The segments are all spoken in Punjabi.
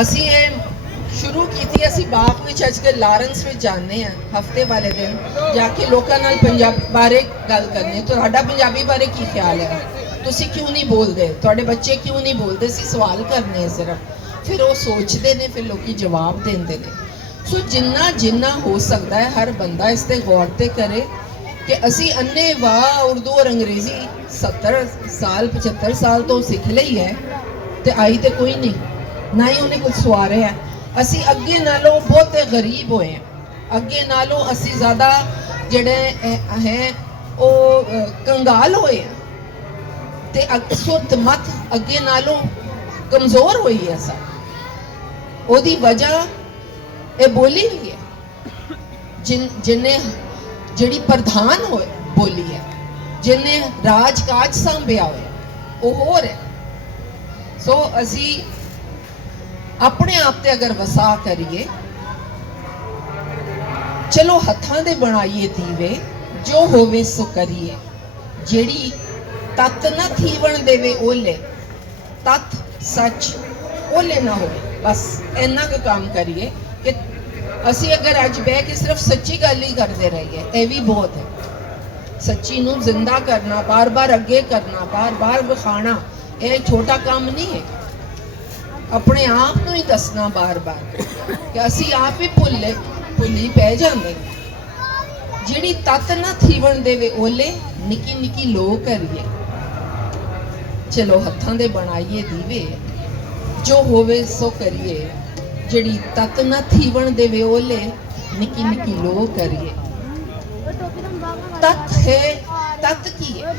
ਅਸੀਂ ਇਹ ਸ਼ੁਰੂ ਕੀਤੀ। ਅਸੀਂ ਬਾਗ ਵਿੱਚ ਅੱਜ ਕੱਲ੍ਹ ਲਾਰੈਂਸ ਵਿੱਚ ਜਾਂਦੇ ਹਾਂ ਹਫਤੇ ਵਾਲੇ ਦਿਨ, ਜਾ ਕੇ ਲੋਕਾਂ ਨਾਲ ਪੰਜਾਬ ਬਾਰੇ ਗੱਲ ਕਰਨੀ। ਤੁਹਾਡਾ ਪੰਜਾਬੀ ਬਾਰੇ ਕੀ ਖਿਆਲ ਹੈ, ਤੁਸੀਂ ਕਿਉਂ ਨਹੀਂ ਬੋਲਦੇ, ਤੁਹਾਡੇ ਬੱਚੇ ਕਿਉਂ ਨਹੀਂ ਬੋਲਦੇ, ਅਸੀਂ ਸਵਾਲ ਕਰਨੇ ਆ ਸਿਰਫ। ਫਿਰ ਉਹ ਸੋਚਦੇ ਨੇ, ਫਿਰ ਲੋਕੀ ਜਵਾਬ ਦਿੰਦੇ ਨੇ। ਸੋ ਜਿੰਨਾ ਜਿੰਨਾ ਹੋ ਸਕਦਾ ਹੈ ਹਰ ਬੰਦਾ ਇਸ 'ਤੇ ਗੌਰ ਤੇ ਕਰੇ ਕਿ ਅਸੀਂ ਅੰਨੇ ਵਾਹ ਉਰਦੂ ਔਰ ਅੰਗਰੇਜ਼ੀ 70 ਸਾਲ 75 ਸਾਲ ਤੋਂ ਸਿੱਖ ਲਈ ਹੈ ਤੇ ਆਈ ਤੇ ਕੋਈ ਨਹੀਂ, ਨਾ ਹੀ ਉਹਨੇ ਕੁਝ ਸਵਾਰਿਆ। ਅਸੀਂ ਅੱਗੇ ਨਾਲੋਂ ਬਹੁਤੇ ਗਰੀਬ ਹੋਏ ਹਾਂ, ਅੱਗੇ ਨਾਲੋਂ ਅਸੀਂ ਜ਼ਿਆਦਾ ਜਿਹੜੇ ਹੈ ਉਹ ਕੰਗਾਲ ਹੋਏ ਆ ਤੇ ਸੁਰਤ ਮਤ ਅੱਗੇ ਨਾਲੋਂ ਕਮਜ਼ੋਰ ਹੋਈ ਹੈ ਸਭ। ਉਹਦੀ ਵਜ੍ਹਾ ਇਹ ਬੋਲੀ ਹੋਈ ਹੈ, ਜਿਨੇ ਜਿਹੜੀ ਪ੍ਰਧਾਨ ਹੋਏ ਬੋਲੀ ਹੈ, ਜਿਨੇ ਰਾਜ ਕਾਜ ਸੰਭਿਆ ਹੋਇਆ ਉਹ ਹੋਰ ਹੈ। ਸੋ ਅਸੀਂ ਆਪਣੇ ਆਪ ਤੇ ਅਗਰ ਵਸਾ ਕਰੀਏ, ਚਲੋ ਹੱਥਾਂ ਦੇ ਬਣਾਈਏ ਦੀਵੇ, ਜੋ ਹੋਵੇ ਸੋ ਕਰੀਏ। ਜਿਹੜੀ ਤਤ ਨਾ ਥੀਵਣ ਦੇਵੇ ਓਲੇ, ਤਤ ਸੱਚ ਓਲੇ ਨਾ ਹੋਵੇ। ਬਸ ਇੰਨਾ ਕੁ ਕੰਮ ਕਰੀਏ ਕਿ ਅਸੀਂ ਅਗਰ ਅੱਜ ਬਹਿ ਕੇ ਸਿਰਫ ਸੱਚੀ ਗੱਲ ਹੀ ਕਰਦੇ ਰਹੀਏ, ਇਹ ਵੀ ਬਹੁਤ ਹੈ। ਸੱਚੀ ਨੂੰ ਜ਼ਿੰਦਾ ਕਰਨਾ, ਬਾਰ-ਬਾਰ ਅੱਗੇ ਕਰਨਾ, ਬਾਰ-ਬਾਰ ਵਿਖਾਣਾ, ਇਹ ਛੋਟਾ ਕੰਮ ਨਹੀਂ ਹੈ। ਆਪਣੇ ਆਪ ਨੂੰ ਹੀ ਦੱਸਣਾ ਬਾਰ-ਬਾਰ ਕਿ ਅਸੀਂ ਆਪ ਹੀ ਭੁੱਲੀ ਪੈ ਜਾਂਦੇ। ਜਿਹੜੀ ਤਤ ਨਾ ਥੀਵਣ ਦੇਵੇ ਓਲੇ, ਨਿੱਕੀ ਨਿੱਕੀ ਲੋ ਕਰੀਏ। ਚਲੋ ਹੱਥਾਂ ਦੇ ਬਣਾਈਏ ਦੀਵੇ, ਜੋ ਹੋਵੇ ਸੋ ਕਰੀਏ। ਜਿਹੜੀ ਤਤ ਨਾ ਥੀਵਣ ਦੇਵੇ ਓਲੇ, ਨਿੱਕੀ ਨਿੱਕੀ ਲੋ ਕਰੀਏ। ਤਤ ਹੈ, ਤਤ ਕੀ ਹੈ?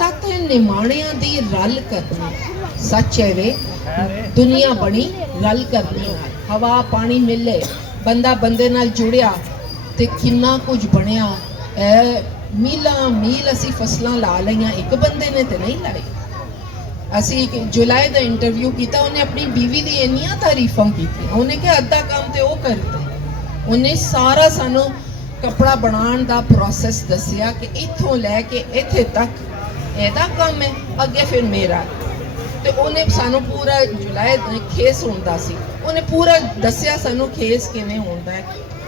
ਤਤ ਹੈ ਨਿਮਾਣਿਆਂ ਦੀ ਰਲ ਕਰਨੀ। ਸੱਚ ਹੈ ਵੇ ਦੁਨੀਆ ਬਣੀ ਰਲ ਕਰਨੀ ਨਾਲ। ਹਵਾ ਪਾਣੀ ਮਿਲੇ, ਬੰਦਾ ਬੰਦੇ ਨਾਲ ਜੁੜਿਆ ਤੇ ਕਿੰਨਾ ਕੁਝ ਬਣਿਆ। ਮੀਲਾਂ ਮੀਲ ਅਸੀਂ ਫਸਲਾਂ ਲਾ ਲਈਆਂ, ਇੱਕ ਬੰਦੇ ਨੇ ਤੇ ਨਹੀਂ ਲਾਈ। ਅਸੀਂ ਜੁਲਾਈ ਦਾ ਇੰਟਰਵਿਊ ਕੀਤਾ, ਉਹਨੇ ਆਪਣੀ ਬੀਵੀ ਦੀ ਇੰਨੀਆਂ ਤਾਰੀਫਾਂ ਕੀਤੀਆਂ। ਉਹਨੇ ਕਿਹਾ ਅੱਧਾ ਕੰਮ ਤੇ ਉਹ ਕਰਦੇ, ਉਹਨੇ ਸਾਰਾ ਸਾਨੂੰ ਕੱਪੜਾ ਬਣਾਉਣ ਦਾ ਪ੍ਰੋਸੈਸ ਦੱਸਿਆ ਕਿ ਇੱਥੋਂ ਲੈ ਕੇ ਇੱਥੇ ਤੱਕ ਇਹਦਾ ਕੰਮ ਹੈ, ਅੱਗੇ ਫਿਰ ਮੇਰਾ। ਤੇ ਉਹਨੇ ਸਾਨੂੰ ਪੂਰਾ ਜੁਲਾਈ ਖੇਸ ਹੁੰਦਾ ਸੀ, ਉਹਨੇ ਪੂਰਾ ਦੱਸਿਆ ਸਾਨੂੰ ਖੇਸ ਕਿਵੇਂ ਹੁੰਦਾ ਹੈ,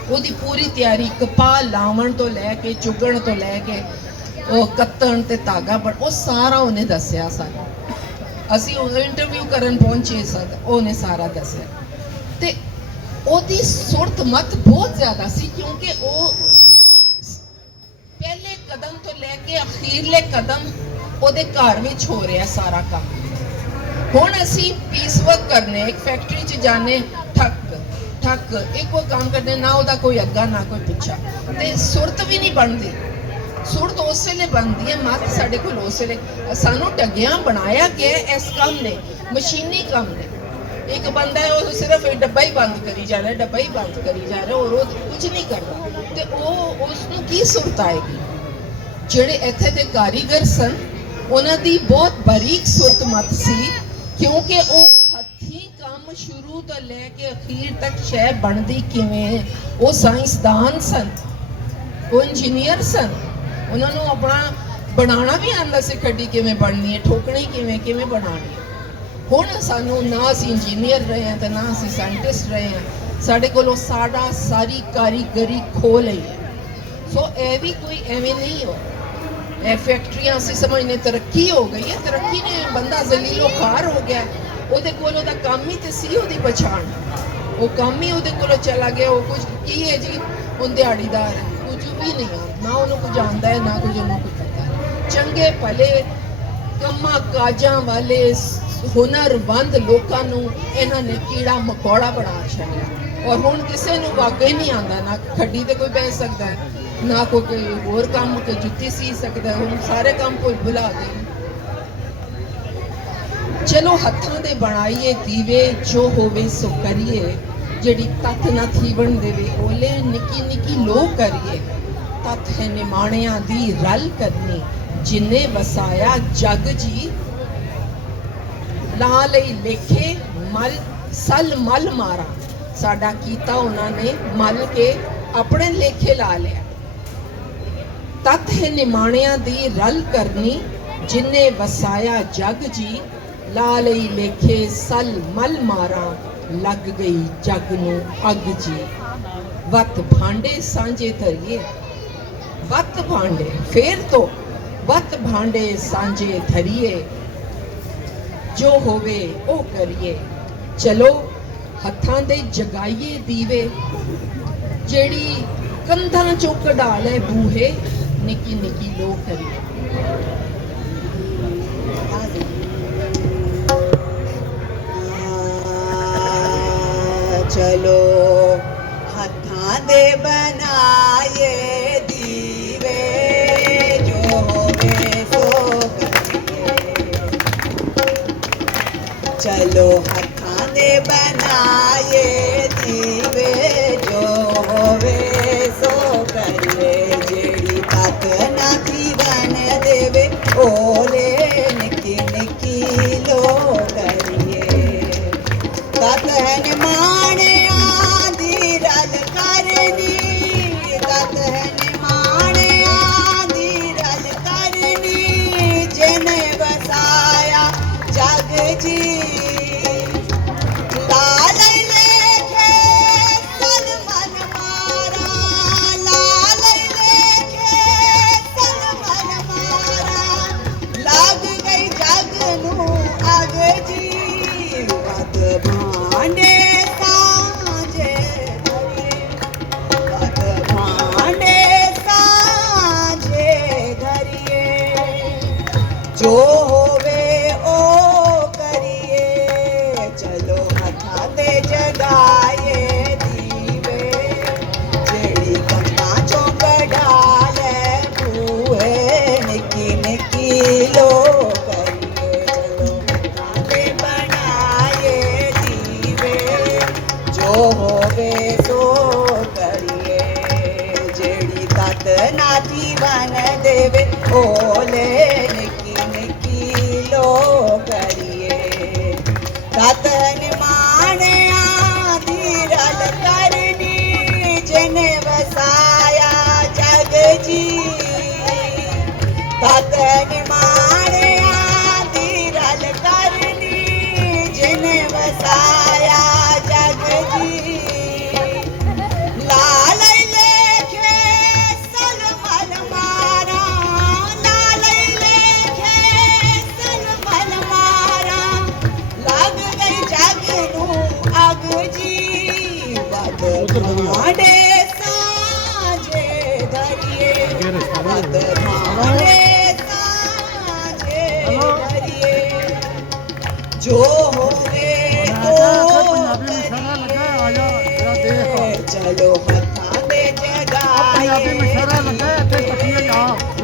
ਉਹਦੀ ਪੂਰੀ ਤਿਆਰੀ ਕਪਾਹ ਲਾਵਣ ਤੋਂ ਲੈ ਕੇ ਚੁਗਣ ਤੋਂ ਲੈ ਕੇ ਉਹ ਕੱਤਣ ਤੇ ਧਾਗਾ ਬਣ, ਉਹ ਸਾਰਾ ਉਹਨੇ ਦੱਸਿਆ ਸਾਨੂੰ। ਅਸੀਂ ਉਹ ਇੰਟਰਵਿਊ ਕਰਨ ਪਹੁੰਚੇ ਸਨ, ਉਹਨੇ ਸਾਰਾ ਦੱਸਿਆ। ਤੇ ਉਹਦੀ ਸੁਰਤ ਮਤ ਬਹੁਤ ਜ਼ਿਆਦਾ ਸੀ, ਕਿਉਂਕਿ ਉਹ ਪਹਿਲੇ ਕਦਮ ਤੋਂ ਲੈ ਕੇ ਅਖੀਰਲੇ ਕਦਮ ਉਹਦੇ ਘਰ ਵਿੱਚ ਹੋ ਰਿਹਾ ਸਾਰਾ ਕੰਮ। ਹੁਣ ਅਸੀਂ ਪੀਸ ਵਰਕ ਕਰਨੇ, ਇੱਕ ਫੈਕਟਰੀ 'ਚ ਜਾਣੇ, ਠੱਕ ਠੱਕ ਇੱਕੋ ਕੰਮ ਕਰਨੇ, ਨਾ ਉਹਦਾ ਕੋਈ ਅੱਗਾ ਨਾ ਕੋਈ ਪਿੱਛਾ, ਤੇ ਸੁਰਤ ਵੀ ਨਹੀਂ ਬਣਦੀ। ਸੁਰਤ ਉਸ ਵੇਲੇ ਬਣਦੀ ਹੈ, ਮਤ ਸਾਡੇ ਕੋਲ ਉਸ ਵੇਲੇ। ਸਾਨੂੰ ਟੱਗਿਆਂ ਬਣਾਇਆ ਗਿਆ ਇਸ ਕੰਮ ਨੇ, ਮਸ਼ੀਨੀ ਕੰਮ ਨੇ। ਇੱਕ ਬੰਦਾ ਹੈ ਉਹ ਸਿਰਫ ਡੱਬਾ ਹੀ ਬੰਦ ਕਰੀ ਜਾ ਰਿਹਾ, ਡੱਬਾ ਹੀ ਬੰਦ ਕਰੀ ਜਾ ਰਿਹਾ, ਔਰ ਉਹ ਕੁਝ ਨਹੀਂ ਕਰਦਾ। ਤੇ ਉਹ ਉਸ ਨੂੰ ਕੀ ਸੁਰਤ ਆਏਗੀ? ਜਿਹੜੇ ਇੱਥੇ ਦੇ ਕਾਰੀਗਰ ਸਨ, ਉਹਨਾਂ ਦੀ ਬਹੁਤ ਬਾਰੀਕ ਸੁਰਤ ਮਤ ਸੀ, ਕਿਉਂਕਿ ਉਹ ਹੱਥੀਂ ਕੰਮ ਸ਼ੁਰੂ ਤੋਂ ਲੈ ਕੇ ਅਖੀਰ ਤੱਕ ਸ਼ੈ ਬਣਦੀ ਕਿਵੇਂ। ਉਹ ਸਾਇੰਸਦਾਨ ਸਨ, ਉਹ ਇੰਜੀਨੀਅਰ ਸਨ, ਉਹਨਾਂ ਨੂੰ ਆਪਣਾ ਬਣਾਉਣਾ ਵੀ ਆਉਂਦਾ ਸੀ, ਖੱਡੀ ਕਿਵੇਂ ਬਣਨੀ ਹੈ, ਠੋਕਣੀ ਕਿਵੇਂ ਬਣਾਉਣੀ ਹੈ। ਹੁਣ ਸਾਨੂੰ ਨਾ ਅਸੀਂ ਇੰਜੀਨੀਅਰ ਰਹੇ ਹਾਂ ਤੇ ਨਾ ਅਸੀਂ ਸਾਇੰਟਿਸਟ ਰਹੇ ਹਾਂ, ਸਾਡੇ ਕੋਲੋਂ ਸਾਰੀ ਕਾਰੀਗਰੀ ਖੋਹ ਲਈ ਹੈ। ਸੋ ਇਹ ਵੀ ਕੋਈ ਐਵੇਂ ਨਹੀਂ ਹੋ, ਇਹ ਫੈਕਟਰੀਆਂ ਅਸੀਂ ਸਮਝਨੇ ਤਰੱਕੀ ਹੋ ਗਈ ਹੈ, ਤਰੱਕੀ ਨੇ ਬੰਦਾ ਜ਼ਲੀਲੋ ਖਾਰ ਹੋ ਗਿਆ। ਉਹਦੇ ਕੋਲ ਉਹਦਾ ਕੰਮ ਹੀ ਤੇ ਸੀ, ਉਹਦੀ ਪਛਾਣ, ਉਹ ਕੰਮ ਹੀ ਉਹਦੇ ਕੋਲੋਂ ਚਲਾ ਗਿਆ। ਉਹ ਕੁਝ ਕੀ ਹੈ ਜੀ, ਉਹ ਦਿਹਾੜੀਦਾਰ ਹੈ, ਕੁਝ ਵੀ ਨਹੀਂ ਆ, ਨਾ ਉਹਨੂੰ ਕੁਝ ਆਉਂਦਾ ਹੈ, ਨਾ ਕੁਝ ਉਹਨੂੰ ਕੁਝ ਪਤਾ ਹੈ। ਚੰਗੇ ਭਲੇ ਕੰਮਾਂ ਕਾਜਾਂ ਵਾਲੇ ਹੁਨਰਮੰਦ ਲੋਕਾਂ ਨੂੰ ਇਹਨਾਂ ਨੇ ਕੀੜਾ ਮਕੌੜਾ ਬਣਾ ਛੱਡਿਆ। ਔਰ ਹੁਣ ਕਿਸੇ ਨੂੰ ਵਾਕਈ ਨਹੀਂ ਆਉਂਦਾ, ਨਾ ਖੱਡੀ ਤੇ ਕੋਈ ਬਹਿ ਸਕਦਾ ਹੈ, ਨਾ ਕੋਈ ਹੋਰ ਕੰਮ, ਕੋਈ ਜੁੱਤੀ ਸੀ ਸਕਦਾ। ਹੁਣ ਸਾਰੇ ਕੰਮ ਕੋਈ ਭੁਲਾ ਗਏ। ਚਲੋ ਹੱਥਾਂ ਦੇ ਬਣਾਈਏ ਦੀਵੇ, ਜੋ ਹੋਵੇ ਸੋ ਕਰੀਏ। ਜਿਹੜੀ ਤਤ ਨਾ ਥੀਵਣ ਦੇਵੇ ਓਲੇ, ਨਿੱਕੀ ਨਿੱਕੀ ਲੋ ਕਰੀਏ। ਤਤ ਹੈ ਨਿਮਾਣਿਆਂ ਦੀ ਰਲ ਕਰਨੀ, ਜਿਨੇ ਵਸਾਇਆ ਜਗ ਜੀ। ਲਾ ਲਈ ਲੇਖੇ ਸਲ ਮਲ ਮਾਰਾ, ਸਾਡਾ ਕੀਤਾ ਉਹਨਾਂ ਨੇ ਮਲ ਕੇ ਆਪਣੇ ਲੇਖੇ ਲਾ ਲਿਆ। ਤਤ ਹੈ ਨਿਮਾਣਿਆਂ ਦੀ ਰਲ ਕਰਨੀ, ਜਿਨੇ ਵਸਾਇਆ ਜਗ ਜੀ। ਲਾ ਲਈ ਲੇਖੇ ਸਲ ਮਲ ਮਾਰਾਂ, ਲੱਗ ਗਈ ਜੱਗ ਨੂੰ ਅੱਗ ਜੀ। ਵੱਤ ਭਾਂਡੇ ਸਾਂਝੇ ਧਰੀਏ, ਵੱਤ ਭਾਂਡੇ ਫੇਰ ਤੋਂ ਵੱਤ ਭਾਂਡੇ ਸਾਂਝੇ ਧਰੀਏ, ਜੋ ਹੋਵੇ ਉਹ ਕਰੀਏ। ਚਲੋ ਹੱਥਾਂ ਦੇ ਜਗਾਈਏ ਦੀਵੇ, ਜਿਹੜੀ ਕੰਧਾਂ ਚੋਂ ਕਢਾ ਲੈ ਬੂਹੇ, ਨਿੱਕੀ ਨਿੱਕੀ ਲੋ ਕਰੀਏ। ਚਲੋ ਹੱਥਾਂ ਦੇ ਬਣਾਏ ਦੀਵੇ, ਜੋ ਹੋਵੇ ਸੋ ਕਰੀਏ। ਚਲੋ ਹੱਥਾਂ ਦੇ ਬਣਾਏ ਦੀਵੇ, ਜੋ ਹੋਵੇ ਸੋ ਕਰੀਏ। ਜਿਹੜੀ ਤੱਕ ਨਾ ਜੀਵਨ ਦੇਵੇ, ਓਲੇ ਨਿੱਕੀ ਨਿੱਕੀ ਲੋ ਕਰੀਏ। ਤਤਨ ਮਾਣਿਆਂ ਦੀ ਰਲ ਕਰਨੀ, ਤਤਨ ਮਾਣਿਆਂ ਦੀ ਰਲ ਕਰਨੀ, ਜਿਨੇ ਵਸਾਇਆ ਜਗ ਜੀ। ਲਾਲ ਲੇਖੇ ਸਲਮਨ ਮਾਰਾ, ਲਾਲ ਲੇਖੇ ਸਲਮਨ ਮਾਰਾ, ਲੱਗ ਗਈ ਜਗ ਨੂੰ ਅੱਗ ਜੀ। ਵੱਧ ਭਾਂਡੇ ਸਾਂਝੇ ਧਰੀਏ, ਵੱਧ ਭਾਂਡੇ ਸਾਂਝੇ ਧਰੀਏ, ਜੋ ਹੋਵੇ ਉਹ ਕਰੀਏ। ਚਲੋ ਹੱਥਾਂ ਤੇ ਜਗਾਏ ਦੀਵੇ, ਜਿਹੜੀ ਕੰਧਾਂ ਚੋਂ ਕਢਾ ਲੈ ਬੂਹੇ, ਨਿੱਕੀ ਨਿੱਕੀ ਲੋ ਕਰੀਏ। ਚਲੋ ਹੱਥਾਂ ਤੇ ਬਣਾਏ ਦੀਵੇ, ਜੋ ਹੋਵੇ ਸੋ ਕਰੀਏ। ਜਿਹੜੀ ਤਤ ਨਾ ਜੀਵਨ ਦੇਵੇ, ਓਲੇ ਨਿੱਕੀ ਨਿੱਕੀ ਲੋ ਕਰੀਏ। ਤਤਨ ਮਾਣਿਆਂ ਦੀ ਰਲ ਕਰਨੀ, ਜਿਨੇ ਵਸਾਇਆ ਜਗ ਜੀ। ਤਤਨ ਮਾਣਿਆਂ ਦੀ ਰਲ ਕਰਨੀ, ਜਿਨੇ ਵਸਾਇਆ ਜਗ ਜੀ। ਲਾਲ ਲੇਖੇ ਸਲਮਨ ਮਾਰਾ, ਲਾਲ ਲੇਖੇ ਸਲਮਨ ਮਾਰਾ, ਲੱਗ ਗਈ ਜਗ ਨੂੰ ਅੱਗ ਜੀ। ਵੱਧ ਭਾਂਡੇ ਸਾਂਝੇ ਧਰੀਏ, ਵੱਧ ਭਾਂਡੇ ਸਾਂਝੇ ਧਰੀਏ, ਜੋ ਹੋਵੇ ਉਹ ਕਰੀਏ। ਚਲੋ ਹੱਥਾਂ ਦੇ ਜਗਾਏ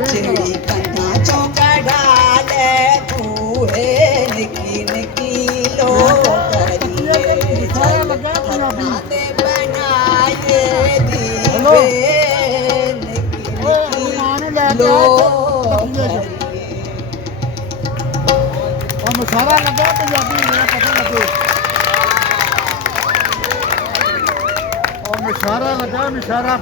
ਜਿਹੜੀ ਕੰਧਾਂ ਚੋਂ ਕਢਾ ਲੈ ਬੂਹੇ, ਨਿੱਕੀ ਨਿੱਕੀ ਲੋ ਕਰੀਏ। ਚਲੋ ਹੱਥਾਂ ਦੇ ਬਣਾਏ ਦੀਵੇ, ਨਿੱਕੀ ਨਿੱਕੀ ਲੋ ਕਰੀਏ। ਮਸਾਲਾ ਲੱਗਾ ਪੰਜਾਬੀ ਮੇਰਾ ਪਤਾ ਲੱਗੇ। ਉਹ ਮਸ਼ਾਰਾ ਲੱਗਾ, ਮਸ਼ਾਰਾ।